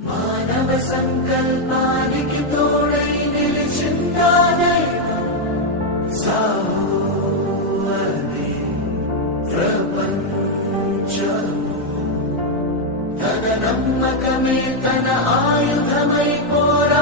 మానవ సంకల్పానికి తోడై నిలిచిందానై సాహో అనే ప్రపంచము తన నమ్మకమే తన ఆయుధమై పోరా